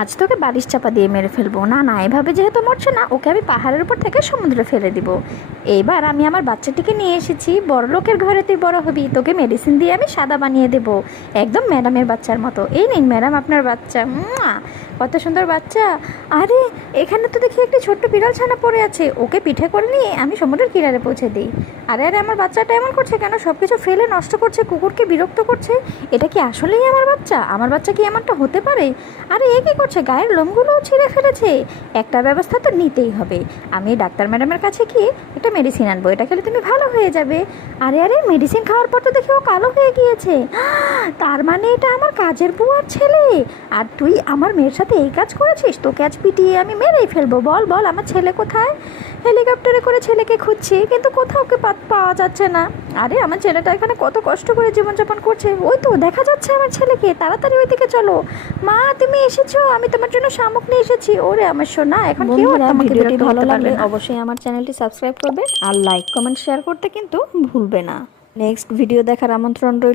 আজ তোকে বালিশ চাপা দিয়ে মেরে ফেলবো। না না, এভাবে যেহেতু মরছে না, ওকে আমি পাহাড়ের উপর থেকে সমুদ্রে ফেলে দিব। এইবার আমি আমার বাচ্চাটিকে নিয়ে এসেছি, বড় লোকের ঘরে তুই বড় হবি, তোকে মেডিসিন দিয়ে আমি সাদা বানিয়ে দেব, একদম ম্যাডামের বাচ্চার মতো। এই নিন ম্যাডাম আপনার বাচ্চা। কত সুন্দর বাচ্চা। আরে এখানে তো দেখি একটি ছোট্ট বিড়াল ছানা পড়ে আছে, ওকে পিঠে করে নিয়ে আমি সমুদ্রের কিনারে পৌঁছে দিই। আরে আরে, আমার বাচ্চাটা এমন করছে কেন? সব কিছু ফেলে নষ্ট করছে, কুকুরকে বিরক্ত করছে। এটা কি আসলেই আমার বাচ্চা? আমার বাচ্চা কি এমনটা হতে পারে? আরে এ কী করছে? গায়ের লোমগুলোও ছিঁড়ে ফেলেছে। একটা ব্যবস্থা তো নিতেই হবে। আমি ডাক্তার ম্যাডামের কাছে গিয়ে একটা মেডিসিন আনবো, এটা খেলে তুমি ভালো হয়ে যাবে। আরে আরে, মেডিসিন খাওয়ার পর তো দেখি ও কালো হয়ে গিয়েছে। তার মানে এটা আমার কাজের বুয়ার ছেলে। আর তুই আমার মেয়ের সাথে এই কাজ করেছিস? তোকে আজ পিটিয়ে আমি মেরেই ফেলবো। বল বল, আমার ছেলে কোথায়? হেলিকপ্টারে করে ছেলেকে খুঁজছি, কিন্তু কোথাও ওকে পাওয়া যাচ্ছে না। আরে আমার ছেলেটা এখানে কত কষ্ট করে জীবনযাপন করছে, ওই তো দেখা যাচ্ছে আমার ছেলেকে। তাড়াতাড়ি ওই দিকে চলো। মা তুমি এসেছো, আমি তোমার জন্য শামুক নিয়ে এসেছি। ওরে আমার সোনা, এখন কেউ আর তোমাকে ভিডিওটি বিরক্ত ভালো করতে লাগলে পারবে না। অবশ্যই আমার চ্যানেলটি সাবস্ক্রাইব করবে আর লাইক কমেন্ট শেয়ার করতে কিন্তু ভুলবে না। নেক্সট ভিডিও দেখার আমন্ত্রণ রইল।